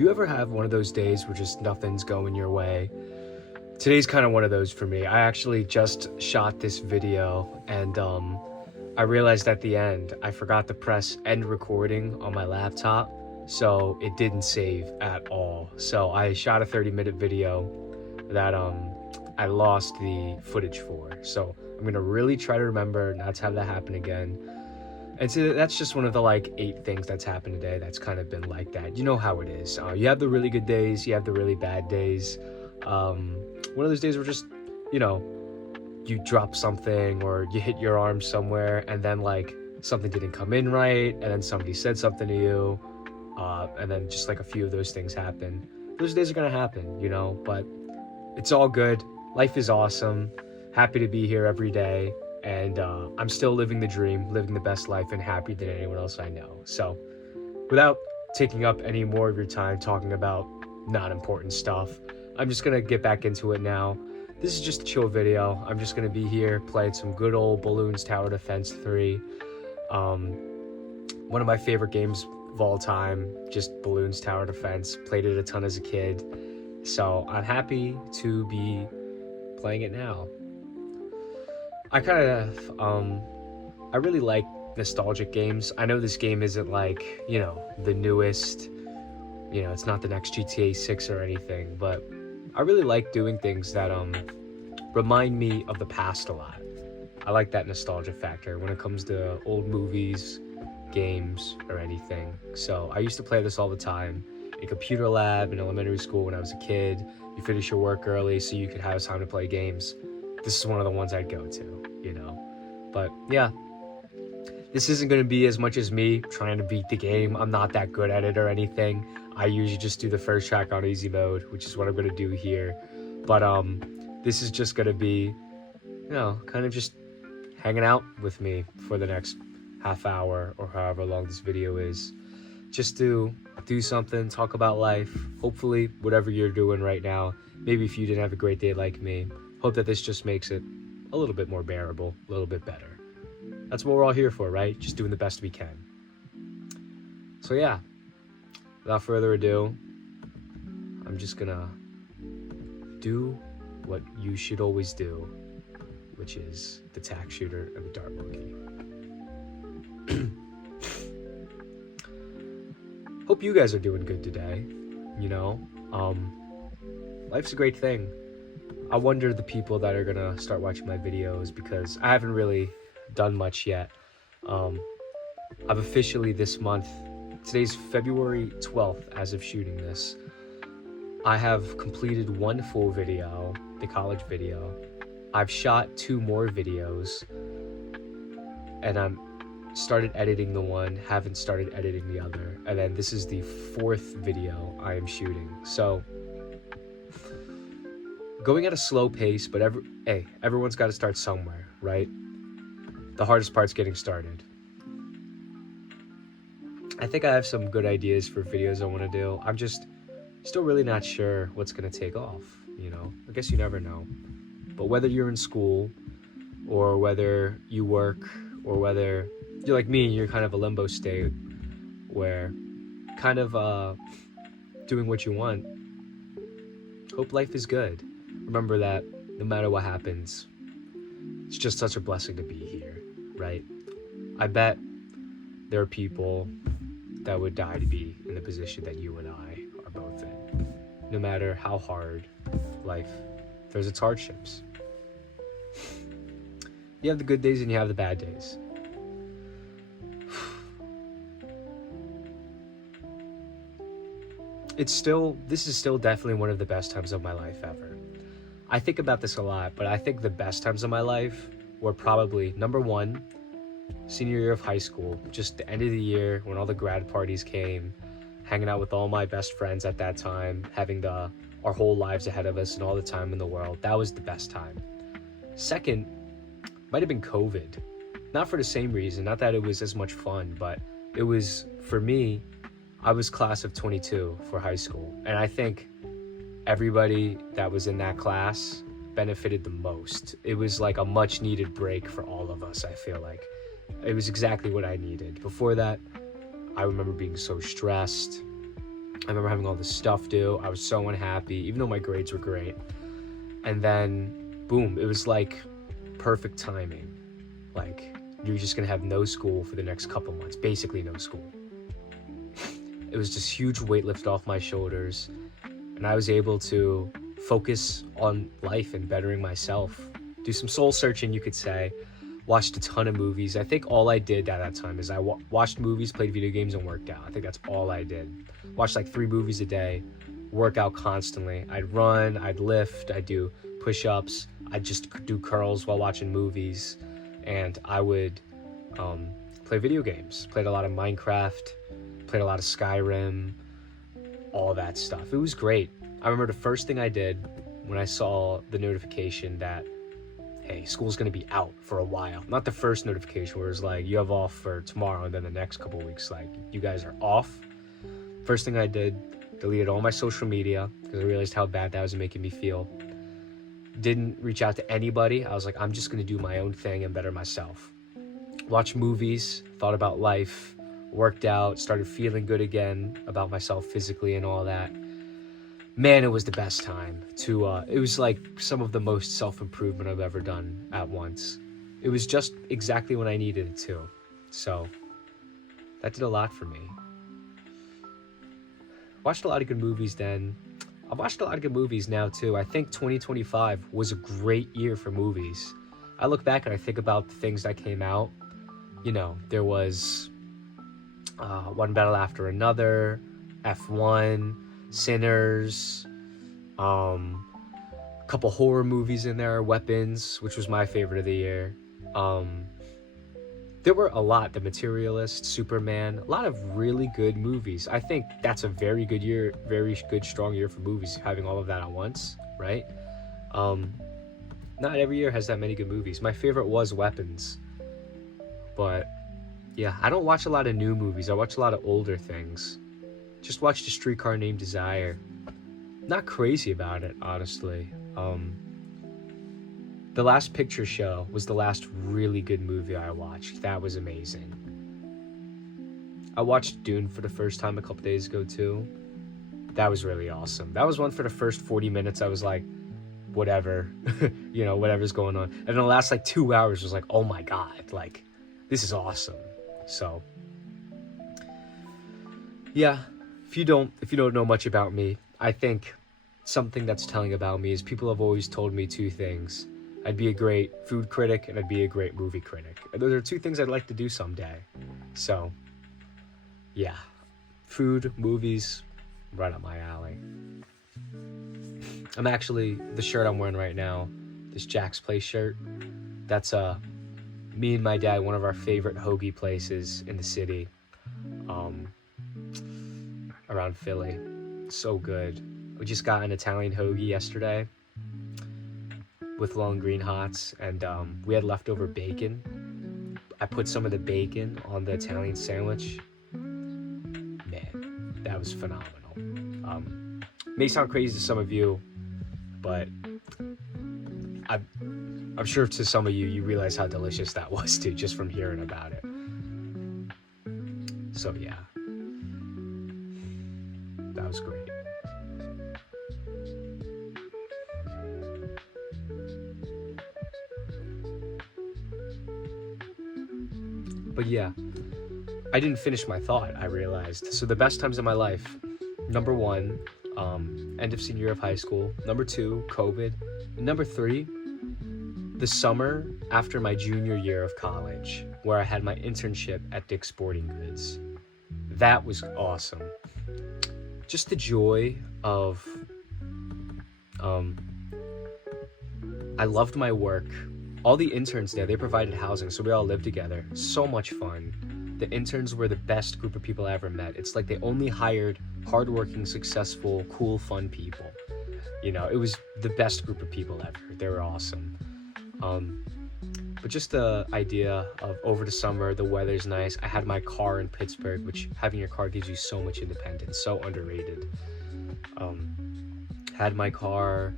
You ever have one of those days where just nothing's going your way? Today's kind of one of those for me. I actually just shot this video and I realized at the end I forgot to press end recording on my laptop, so it didn't save at all. So I shot a 30-minute video that I lost the footage for. So I'm gonna really try to remember not to have that happen again. And so that's just one of the 8 things that's happened today that's kind of been like that. You know how it is. You have the really good days, you have the really bad days. One of those days where just, you drop something or you hit your arm somewhere and then something didn't come in right, and then somebody said something to you, and then just a few of those things happen. Those days are gonna happen, but it's all good. Life is awesome. Happy to be here every day. And I'm still living the dream, living the best life, and happier than anyone else I know. So without taking up any more of your time talking about not important stuff, I'm just gonna get back into it now. This is just a chill video. I'm just gonna be here playing some good old Balloons Tower Defense 3. One of my favorite games of all time, just Balloons Tower Defense. Played it a ton as a kid. So I'm happy to be playing it now. I really like nostalgic games. I know this game isn't the newest, it's not the next GTA 6 or anything, but I really like doing things that remind me of the past a lot. I like that nostalgia factor when it comes to old movies, games, or anything. So I used to play this all the time in computer lab in elementary school when I was a kid. You finish your work early so you could have time to play games. This is one of the ones I'd go to, But yeah, this isn't going to be as much as me trying to beat the game. I'm not that good at it or anything. I usually just do the first track on easy mode, which is what I'm going to do here. But this is just going to be, kind of just hanging out with me for the next half hour or however long this video is. Just to do something, talk about life. Hopefully, whatever you're doing right now, maybe if you didn't have a great day like me, hope that this just makes it a little bit more bearable, a little bit better. That's what we're all here for, right? Just doing the best we can. So yeah, without further ado, I'm just gonna do what you should always do, which is the tack shooter and the dart monkey. Hope you guys are doing good today. Life's a great thing. I wonder the people that are gonna start watching my videos, because I haven't really done much yet. I've officially this month, today's February 12th as of shooting this, I have completed one full video, the college video. I've shot 2 more videos, and I'm started editing the one, haven't started editing the other, and then this is the 4th video I am shooting. So going at a slow pace, but everyone's got to start somewhere, right? The hardest part's getting started. I think I have some good ideas for videos I want to do. I'm just still really not sure what's going to take off, I guess you never know. But whether you're in school, or whether you work, or whether you're like me, you're kind of a limbo state where kind of doing what you want, hope life is good. Remember that no matter what happens, it's just such a blessing to be here, right? I bet there are people that would die to be in the position that you and I are both in. No matter how hard life, there's its hardships. You have the good days and you have the bad days. This is still definitely one of the best times of my life ever. I think about this a lot, but I think the best times of my life were probably, number 1, senior year of high school, just the end of the year when all the grad parties came, hanging out with all my best friends at that time, having our whole lives ahead of us and all the time in the world. That was the best time. Second, might have been COVID. Not for the same reason, not that it was as much fun, but it was, for me, I was class of 22 for high school, and I think everybody that was in that class benefited the most. It was like a much needed break for all of us, I feel like. It was exactly what I needed. Before that, I remember being so stressed, I remember having all this stuff due. I was so unhappy, even though my grades were great. And then, boom, it was like perfect timing. Like, you're just gonna have no school for the next couple months, basically no school. It was this huge weight lifted off my shoulders, and I was able to focus on life and bettering myself. Do some soul searching, you could say. Watched a ton of movies. I think all I did at that time is I watched movies, played video games, and worked out. I think that's all I did. Watched like 3 movies a day, work out constantly. I'd run, I'd lift, I'd do push-ups, I'd just do curls while watching movies, and I would play video games. Played a lot of Minecraft, played a lot of Skyrim, all that stuff. It was great. I remember the first thing I did when I saw the notification that, hey, school's gonna be out for a while. Not the first notification where it's like, you have off for tomorrow, and then the next couple weeks, like, you guys are off. First thing I did, deleted all my social media, because I realized how bad that was making me feel. Didn't reach out to anybody. I was like, I'm just gonna do my own thing and better myself. Watched movies, thought about life, worked out, started feeling good again about myself physically and all that. Man, it was the best time to, it was like some of the most self-improvement I've ever done at once. It was just exactly when I needed it to. So, that did a lot for me. Watched a lot of good movies then. I've watched a lot of good movies now too. I think 2025 was a great year for movies. I look back and I think about the things that came out. You know, there was One Battle After Another, F1, Sinners, a couple horror movies in there, Weapons, which was my favorite of the year. There were a lot, The Materialist, Superman, a lot of really good movies. I think that's a very good year, very good, strong year for movies, having all of that at once, right? Not every year has that many good movies. My favorite was Weapons. But, yeah, I don't watch a lot of new movies. I watch a lot of older things. Just watched A Streetcar Named Desire. Not crazy about it, honestly. The Last Picture Show was the last really good movie I watched. That was amazing. I watched Dune for the first time a couple days ago too. That was really awesome. That was one for the first 40 minutes I was like, whatever, you know, whatever's going on. And then the last like 2 hours was like, oh my God, like, this is awesome. So, yeah, if you don't know much about me, I think something that's telling about me is people have always told me 2 things. I'd be a great food critic and I'd be a great movie critic. And those are 2 things I'd like to do someday. So, yeah, food, movies, right up my alley. I'm actually, the shirt I'm wearing right now, this Jack's Place shirt, that's me and my dad, one of our favorite hoagie places in the city, around Philly. So good. We just got an Italian hoagie yesterday with long green hots, and we had leftover bacon. I put some of the bacon on the Italian sandwich. Man, that was phenomenal. May sound crazy to some of you, but I'm sure to some of you, you realize how delicious that was too, just from hearing about it. So yeah, that was great. But yeah, I didn't finish my thought, I realized. So the best times of my life, number 1, end of senior year of high school. Number 2, COVID. And number 3, the summer after my junior year of college, where I had my internship at Dick's Sporting Goods. That was awesome. Just the joy of, I loved my work. All the interns there, they provided housing, so we all lived together. So much fun. The interns were the best group of people I ever met. It's like they only hired hardworking, successful, cool, fun people. You know, it was the best group of people ever. They were awesome. But just the idea of over the summer, the weather's nice. I had my car in Pittsburgh, which having your car gives you so much independence, so underrated. Had my car,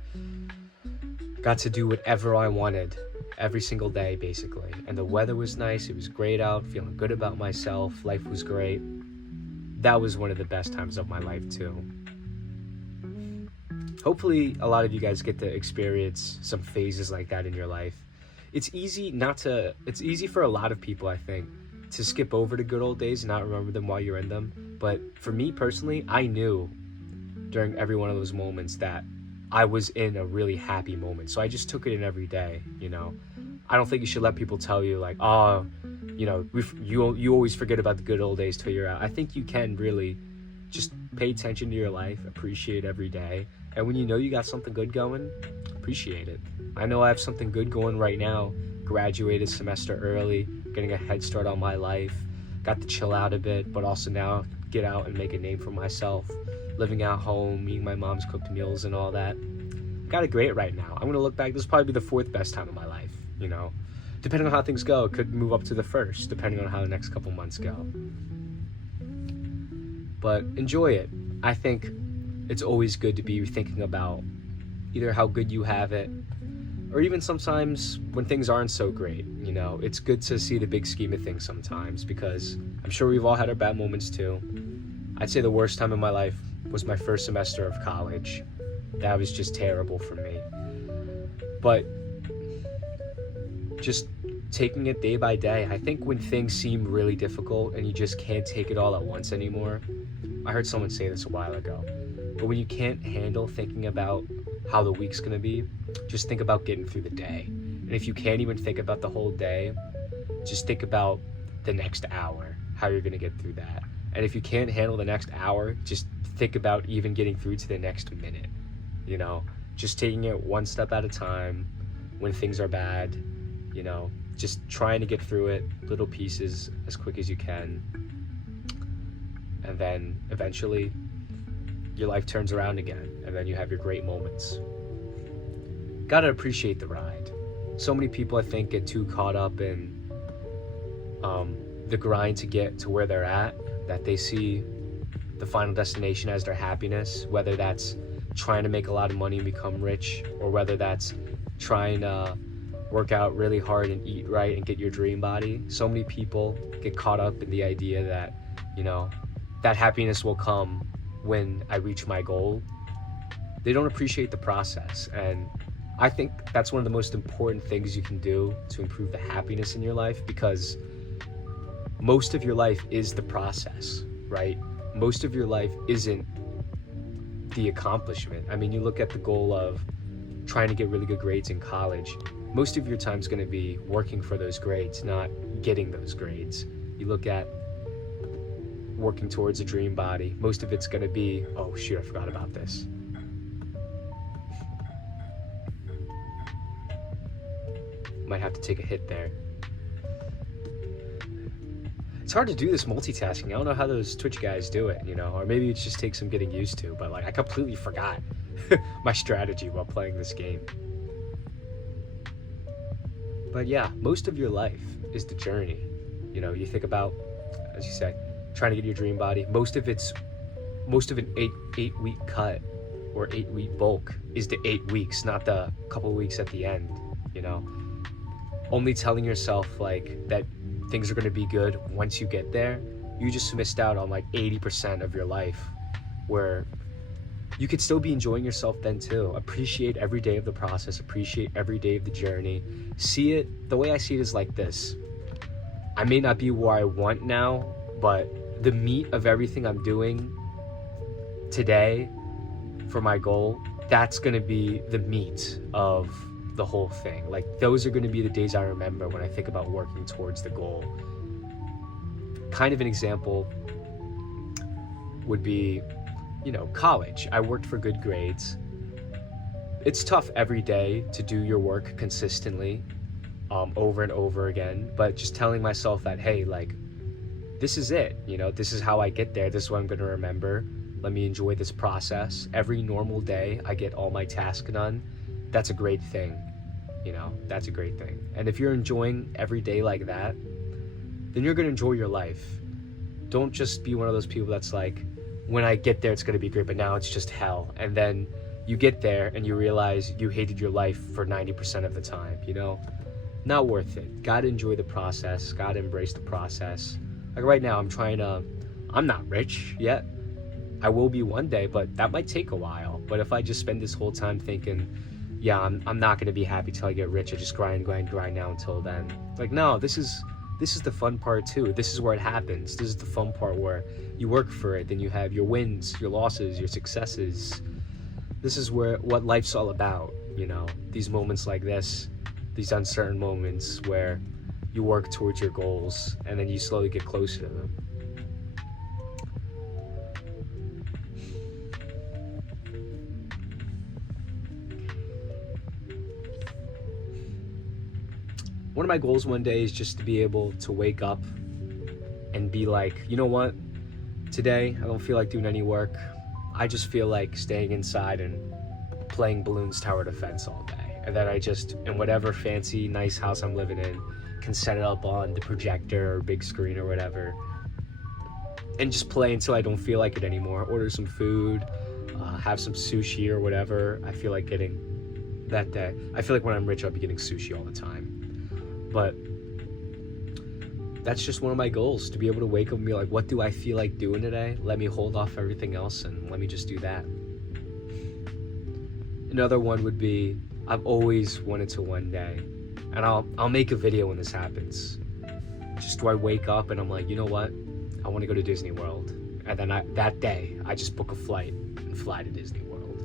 got to do whatever I wanted every single day, basically. And the weather was nice. It was great out, feeling good about myself. Life was great. that was one of the best times of my life too. Hopefully a lot of you guys get to experience some phases like that in your life. It's easy for a lot of people, I think, to skip over the good old days and not remember them while you're in them. But for me personally, I knew during every one of those moments that I was in a really happy moment. So I just took it in every day, you know. I don't think you should let people tell you like, oh, you know, you always forget about the good old days till you're out. I think you can really just pay attention to your life, appreciate every day. And when you know you got something good going, appreciate it. I know I have something good going right now. Graduated semester early, getting a head start on my life. Got to chill out a bit, but also now get out and make a name for myself. Living at home, eating my mom's cooked meals and all that. Got it great right now. I'm gonna look back, this will probably be the 4th best time of my life, you know. Depending on how things go, it could move up to the 1st, depending on how the next couple months go. But enjoy it. I think it's always good to be thinking about either how good you have it, or even sometimes when things aren't so great, you know. It's good to see the big scheme of things sometimes, because I'm sure we've all had our bad moments too. I'd say the worst time in my life was my first semester of college. That was just terrible for me. But just taking it day by day, I think when things seem really difficult and you just can't take it all at once anymore, I heard someone say this a while ago, but when you can't handle thinking about how the week's gonna be, just think about getting through the day. And if you can't even think about the whole day, just think about the next hour, how you're gonna get through that. And if you can't handle the next hour, just think about even getting through to the next minute, you know, just taking it one step at a time when things are bad, you know, just trying to get through it, little pieces as quick as you can. And then eventually your life turns around again, and then you have your great moments. Gotta appreciate the ride. So many people, I think, get too caught up in the grind to get to where they're at, that they see the final destination as their happiness, whether that's trying to make a lot of money and become rich, or whether that's trying to work out really hard and eat right and get your dream body. So many people get caught up in the idea that, you know, that happiness will come when I reach my goal. They don't appreciate the process. And I think that's one of the most important things you can do to improve the happiness in your life, because most of your life is the process, right? Most of your life isn't the accomplishment. I mean, you look at the goal of trying to get really good grades in college. Most of your time's going to be working for those grades, not getting those grades. You look at working towards a dream body. Most of it's going to be, oh shoot, I forgot about this. Might have to take a hit there. It's hard to do this multitasking. I don't know how those Twitch guys do it, you know, or maybe it just takes some getting used to, but like I completely forgot my strategy while playing this game. But yeah, most of your life is the journey. You know, you think about, as you say, trying to get your dream body. Most of an eight week cut or 8 week bulk is the 8 weeks, not the couple weeks at the end, you know. Only telling yourself like that things are going to be good once you get there, you just missed out on like 80% of your life, where you could still be enjoying yourself then too. Appreciate every day of the process, appreciate every day of the journey. See it, the way I see it is like this. I may not be where I want now, but the meat of everything I'm doing today for my goal, that's going to be the meat of the whole thing. Like those are going to be the days I remember when I think about working towards the goal. Kind of an example would be, you know, college. I worked for good grades. It's tough every day to do your work consistently, over and over again, but just telling myself that, hey, like, this is it, you know, this is how I get there, this is what I'm going to remember. Let me enjoy this process. Every normal day I get all my tasks done. That's a great thing, you know, that's a great thing. And if you're enjoying every day like that, then you're going to enjoy your life. Don't just be one of those people that's like, when I get there, it's going to be great, but now it's just hell. And then you get there and you realize you hated your life for 90% of the time, you know, not worth it. Got to enjoy the process, got to embrace the process. Like right now, I'm I'm not rich yet. I will be one day, but that might take a while. But if I just spend this whole time thinking, yeah, I'm not gonna be happy till I get rich, I just grind now until then. Like, no, this is the fun part too. This is where it happens. This is the fun part where you work for it, then you have your wins, your losses, your successes. This is what life's all about, you know, these moments like this, these uncertain moments where you work towards your goals and then you slowly get closer to them. One of my goals one day is just to be able to wake up and be like, you know what? Today, I don't feel like doing any work. I just feel like staying inside and playing Balloons Tower Defense all day. And then I just, in whatever fancy, nice house I'm living in, can set it up on the projector or big screen or whatever. And just play until I don't feel like it anymore. Order some food, have some sushi or whatever I feel like getting that day. I feel like when I'm rich, I'll be getting sushi all the time. But that's just one of my goals, to be able to wake up and be like, what do I feel like doing today? Let me hold off everything else and let me just do that. Another one would be, I've always wanted to one day, and I'll make a video when this happens. Just do I wake up and I'm like, you know what? I want to go to Disney World. And then that day, I just book a flight and fly to Disney World.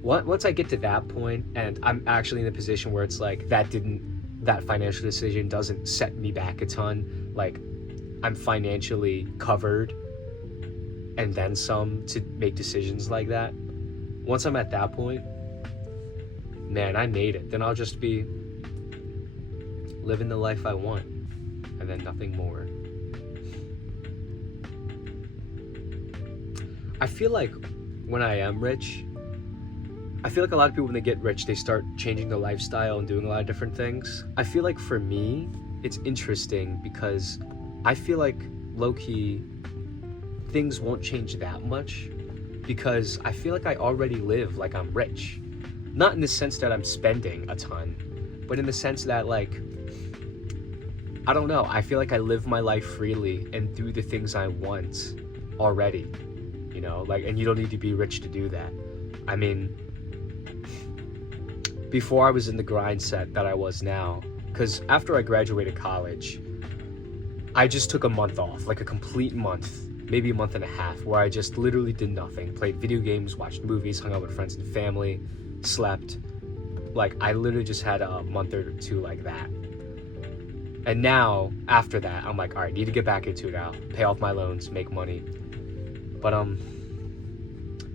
Once I get to that point, and I'm actually in a position where it's like, that financial decision doesn't set me back a ton, like I'm financially covered and then some to make decisions like that. Once I'm at that point, man, I made it. Then I'll just be living the life I want and then nothing more. I feel like when I am rich, I feel like a lot of people, when they get rich, they start changing their lifestyle and doing a lot of different things. I feel like for me, it's interesting because I feel like low-key things won't change that much because I feel like I already live like I'm rich. Not in the sense that I'm spending a ton, but in the sense that, like, I don't know, I feel like I live my life freely and do the things I want already, you know, like, and you don't need to be rich to do that. I mean, before I was in the grind set that I was now, because after I graduated college, I just took a month off, like a complete month, maybe a month and a half, where I just literally did nothing, played video games, watched movies, hung out with friends and family, slept. Like, I literally just had a month or two like that. And now, after that, I'm like, all right, need to get back into it now, pay off my loans, make money. But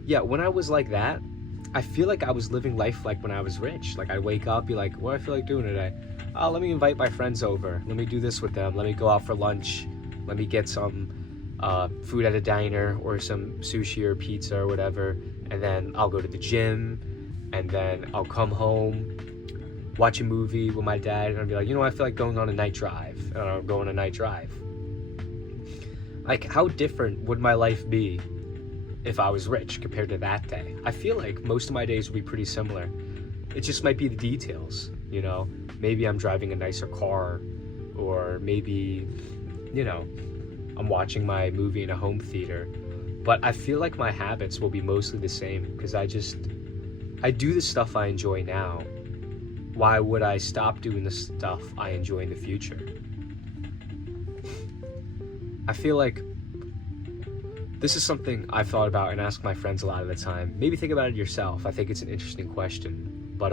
yeah, when I was like that, I feel like I was living life like when I was rich. Like, I'd wake up, be like, what do I feel like doing today? Oh, let me invite my friends over. Let me do this with them. Let me go out for lunch. Let me get some food at a diner or some sushi or pizza or whatever. And then I'll go to the gym. And then I'll come home, watch a movie with my dad. And I'll be like, you know, I feel like going on a night drive. And I'll go on a night drive. Like, how different would my life be if I was rich compared to that day? I feel like most of my days would be pretty similar. It just might be the details, you know? Maybe I'm driving a nicer car, or maybe, you know, I'm watching my movie in a home theater. But I feel like my habits will be mostly the same because I do the stuff I enjoy now. Why would I stop doing the stuff I enjoy in the future? I feel like this is something I've thought about and ask my friends a lot of the time. Maybe think about it yourself. I think it's an interesting question. But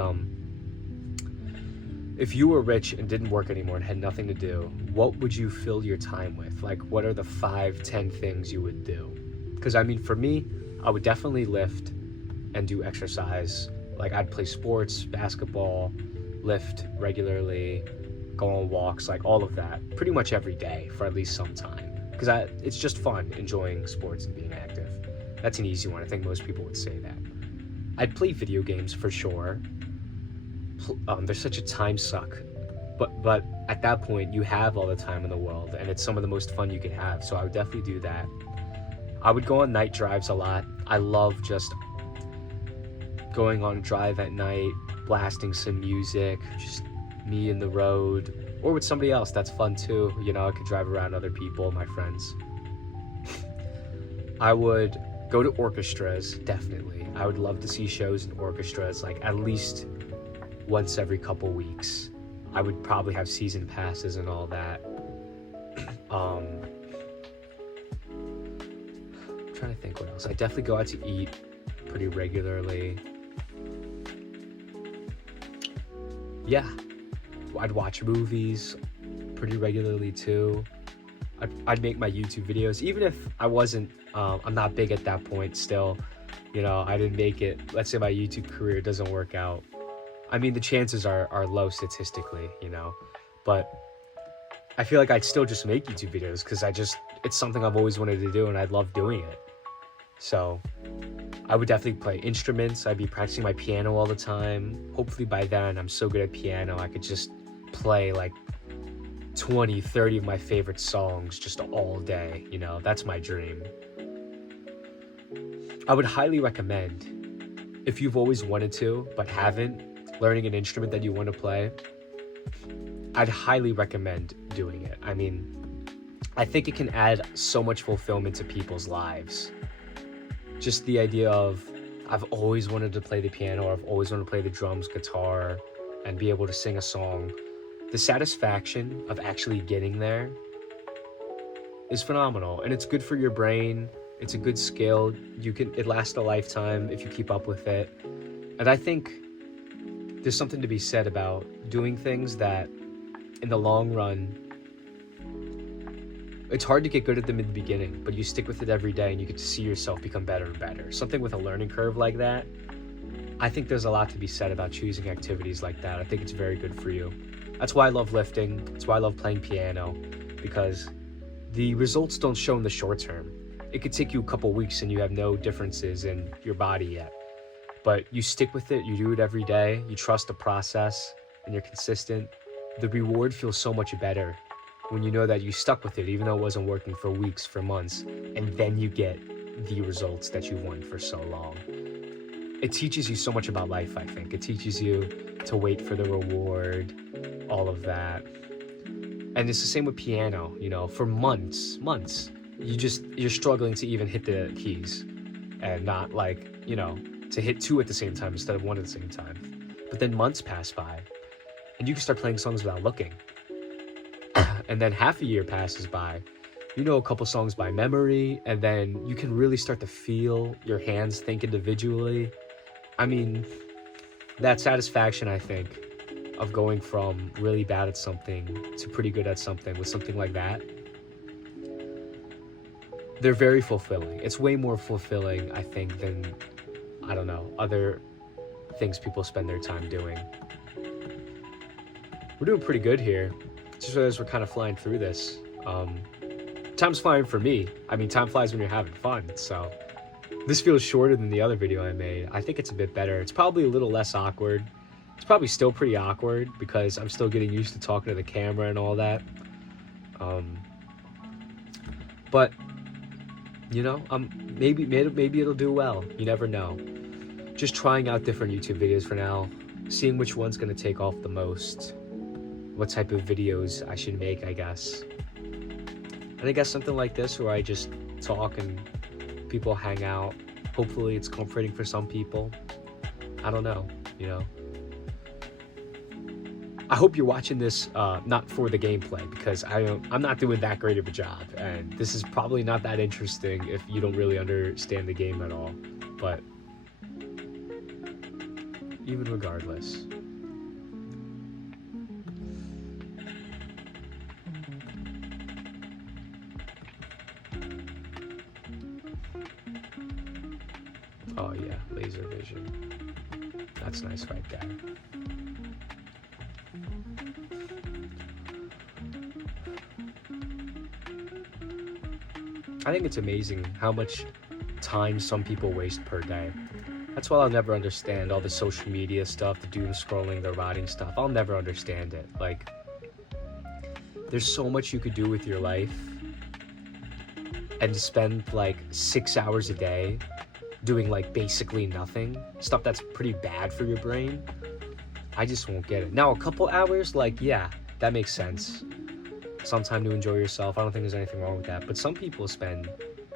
if you were rich and didn't work anymore and had nothing to do, what would you fill your time with? Like, what are the 5-10 things you would do? Because, I mean, for me, I would definitely lift and do exercise. Like, I'd play sports, basketball, lift regularly, go on walks, like all of that, pretty much every day for at least some time. Because it's just fun enjoying sports and being active. That's an easy one. I think most people would say that. I'd play video games for sure. They're such a time suck. But at that point, you have all the time in the world, and it's some of the most fun you could have. So I would definitely do that. I would go on night drives a lot. I love just going on a drive at night, blasting some music, just me in the road, or with somebody else. That's fun too. You know, I could drive around other people, my friends. I would go to orchestras, definitely. I would love to see shows in orchestras, like at least once every couple weeks. I would probably have season passes and all that. I'm trying to think what else. I definitely go out to eat pretty regularly. Yeah, I'd watch movies pretty regularly too. I'd make my YouTube videos, even if I wasn't, I'm not big at that point still. You know, I didn't make it. Let's say my YouTube career doesn't work out. I mean, the chances are low statistically, you know, but I feel like I'd still just make YouTube videos because it's something I've always wanted to do and I love doing it. So I would definitely play instruments. I'd be practicing my piano all the time. Hopefully by then I'm so good at piano, I could just play like 20, 30 of my favorite songs just all day, you know, that's my dream. I would highly recommend, if you've always wanted to but haven't, learning an instrument that you want to play, I'd highly recommend doing it. I mean, I think it can add so much fulfillment to people's lives. Just the idea of, I've always wanted to play the piano, or I've always wanted to play the drums, guitar, and be able to sing a song. The satisfaction of actually getting there is phenomenal, and it's good for your brain. It's a good skill. It lasts a lifetime if you keep up with it. And I think there's something to be said about doing things that in the long run, it's hard to get good at them in the beginning, but you stick with it every day and you get to see yourself become better and better. Something with a learning curve like that, I think there's a lot to be said about choosing activities like that. I think it's very good for you. That's why I love lifting. That's why I love playing piano, because the results don't show in the short term. It could take you a couple weeks and you have no differences in your body yet. But you stick with it, you do it every day, you trust the process, and you're consistent. The reward feels so much better when you know that you stuck with it, even though it wasn't working for weeks, for months, and then you get the results that you want for so long. It teaches you so much about life, I think. It teaches you to wait for the reward, all of that. And it's the same with piano, you know, for months, you're struggling to even hit the keys, and not like, you know, to hit two at the same time instead of one at the same time. But then months pass by and you can start playing songs without looking. And then half a year passes by, you know, a couple songs by memory, and then you can really start to feel your hands think individually. I mean, that satisfaction, I think, of going from really bad at something to pretty good at something with something like that, they're very fulfilling. It's way more fulfilling, I think, than, I don't know, other things people spend their time doing. We're doing pretty good here. Just realized we're kind of flying through this. Time's flying for me. I mean, time flies when you're having fun, so this feels shorter than the other video I made. I think it's a bit better. It's probably a little less awkward. It's probably still pretty awkward because I'm still getting used to talking to the camera and all that. But you know, maybe it'll do well. You never know. Just trying out different YouTube videos for now, seeing which one's gonna take off the most, what type of videos I should make, I guess. And I guess something like this where I just talk and people hang out. Hopefully it's comforting for some people. I don't know, you know. I hope you're watching this not for the gameplay, because I'm not doing that great of a job, and this is probably not that interesting if you don't really understand the game at all. But even regardless, oh yeah, laser vision. That's nice right there. I think it's amazing how much time some people waste per day. That's why I'll never understand all the social media stuff, the doom scrolling, the rotting stuff. I'll never understand it. Like, there's so much you could do with your life, and to spend like 6 hours a day doing like basically nothing, stuff that's pretty bad for your brain. I just won't get it. Now, a couple hours, like, yeah, that makes sense. Some time to enjoy yourself. I don't think there's anything wrong with that. But some people spend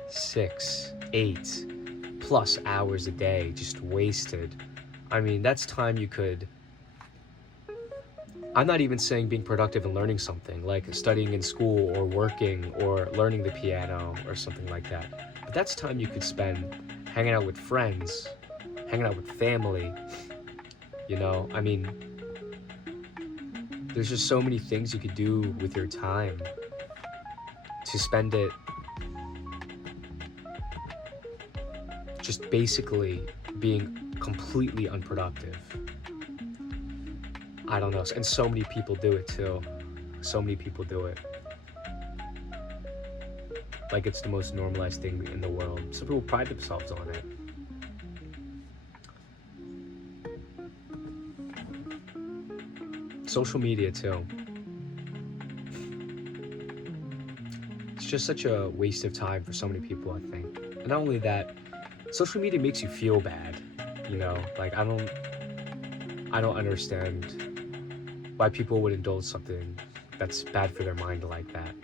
6, 8+ hours a day just wasted. I mean, that's time you could, I'm not even saying being productive and learning something, like studying in school or working or learning the piano or something like that. But that's time you could spend hanging out with friends, hanging out with family, you know? I mean, there's just so many things you could do with your time to spend it just basically being completely unproductive. I don't know. And so many people do it too. So many people do it. Like it's the most normalized thing in the world. Some people pride themselves on it. Social media too. It's just such a waste of time for so many people, I think. And not only that, social media makes you feel bad, you know? Like I don't understand why people would indulge something that's bad for their mind like that.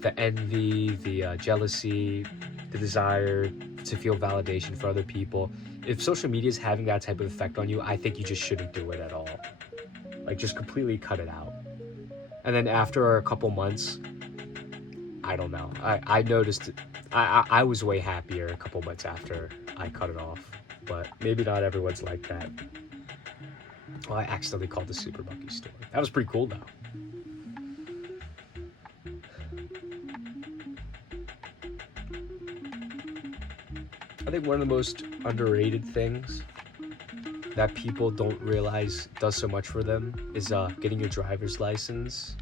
The envy, the jealousy, the desire to feel validation for other people. If social media is having that type of effect on you, I think you just shouldn't do it at all. Like just completely cut it out. And then after a couple months, I don't know. I noticed I was way happier a couple months after I cut it off. But maybe not everyone's like that. Well, I accidentally called the Super Monkey store. That was pretty cool, though. I think one of the most underrated things that people don't realize does so much for them is getting your driver's license.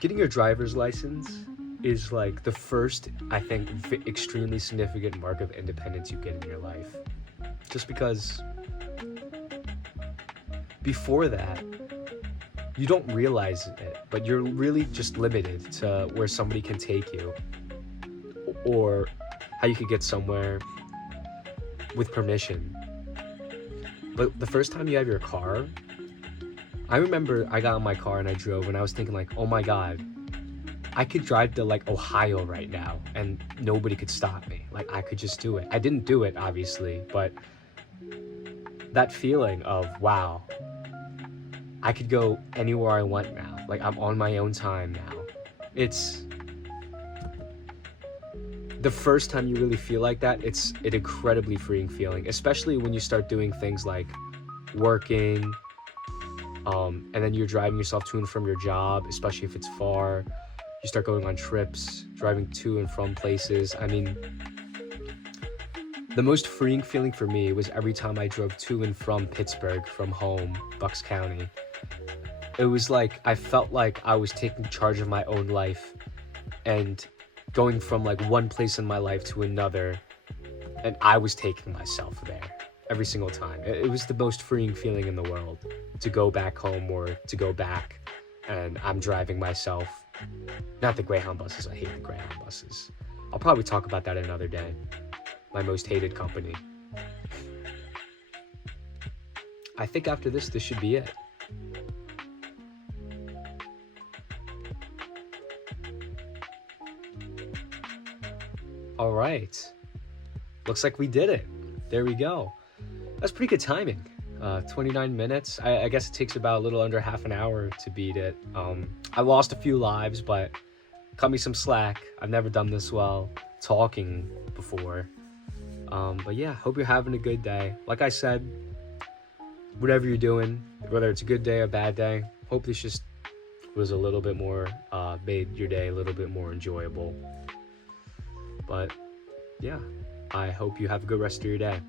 Getting your driver's license is like the first, I think, extremely significant mark of independence you get in your life. Just because before that, you don't realize it, but you're really just limited to where somebody can take you or how you could get somewhere with permission. But the first time you have your car, I remember I got in my car and I drove and I was thinking like, oh my God, I could drive to like Ohio right now and nobody could stop me. Like I could just do it. I didn't do it, obviously, but that feeling of, wow, I could go anywhere I want now. Like I'm on my own time now. It's the first time you really feel like that, it's an incredibly freeing feeling, especially when you start doing things like working, and then you're driving yourself to and from your job, especially if it's far. You start going on trips, driving to and from places. I mean, the most freeing feeling for me was every time I drove to and from Pittsburgh, from home, Bucks County. It was like, I felt like I was taking charge of my own life and going from like one place in my life to another, and I was taking myself there every single time. It was the most freeing feeling in the world to go back home or to go back and I'm driving myself. Not the Greyhound buses, I hate the Greyhound buses. I'll probably talk about that another day. My most hated company. I think after this should be it. All right. Looks like we did it. There we go. That's pretty good timing. 29 minutes. I guess it takes about a little under half an hour to beat it. I lost a few lives, but cut me some slack. I've never done this well talking before. But yeah, hope you're having a good day. Like I said, whatever you're doing, whether it's a good day or a bad day, hope this just was a little bit more, made your day a little bit more enjoyable. But yeah, I hope you have a good rest of your day.